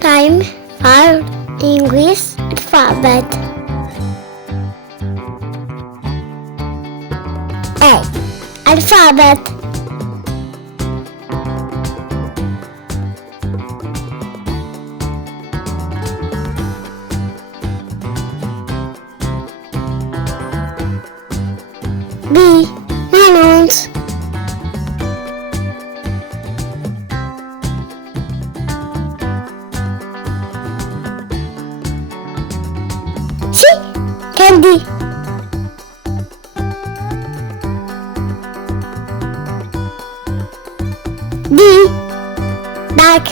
Time for English alphabet. A. Alphabet. B. Nouns. C. Candy. D. Bag.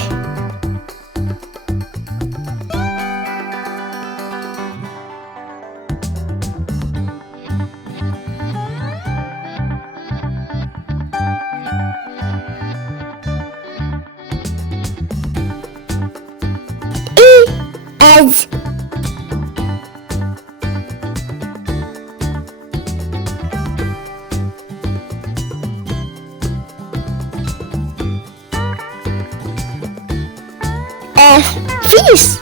E. Eggs. F. Fish.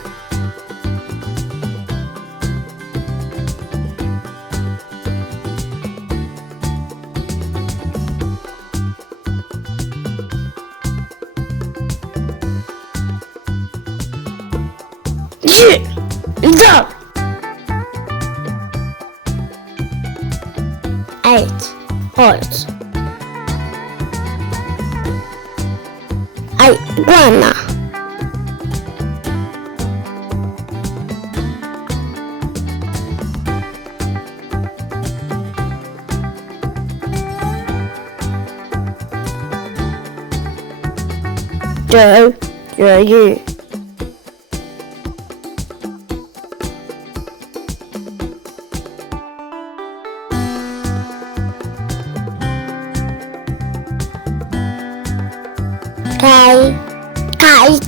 G. Dog. H. Horse. I. Iguana. You. Kite.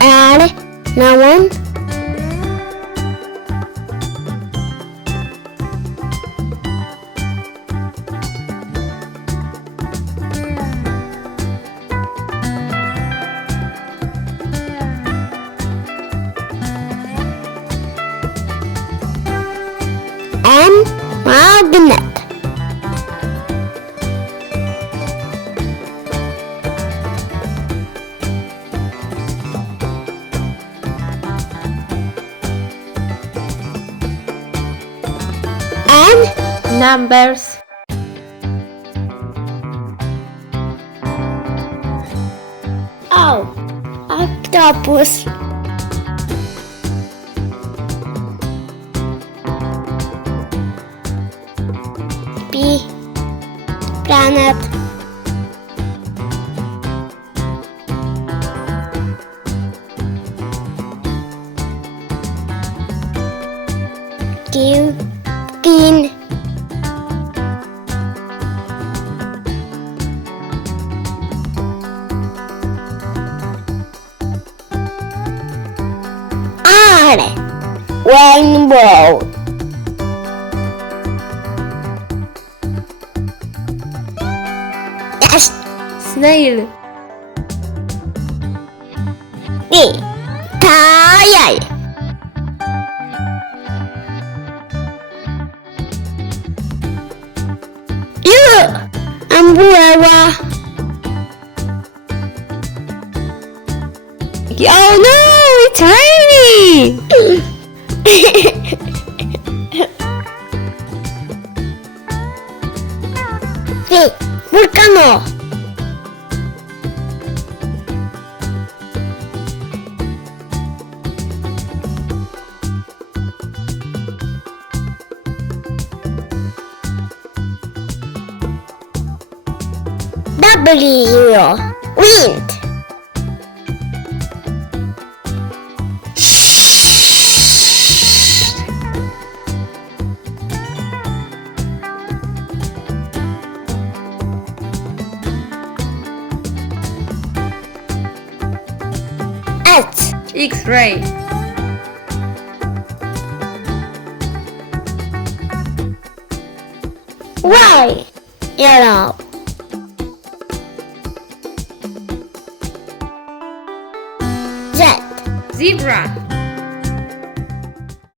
R. Noun. M. Magnet. N. Numbers. O. Octopus. P. Planet. Q. Skin. R. Rainbow. S. Snail. T. Tire. U. Umbrella. Oh no, it's raining. V. Volcano. W. Wind. X. X-ray. Y. Yellow. Zebra.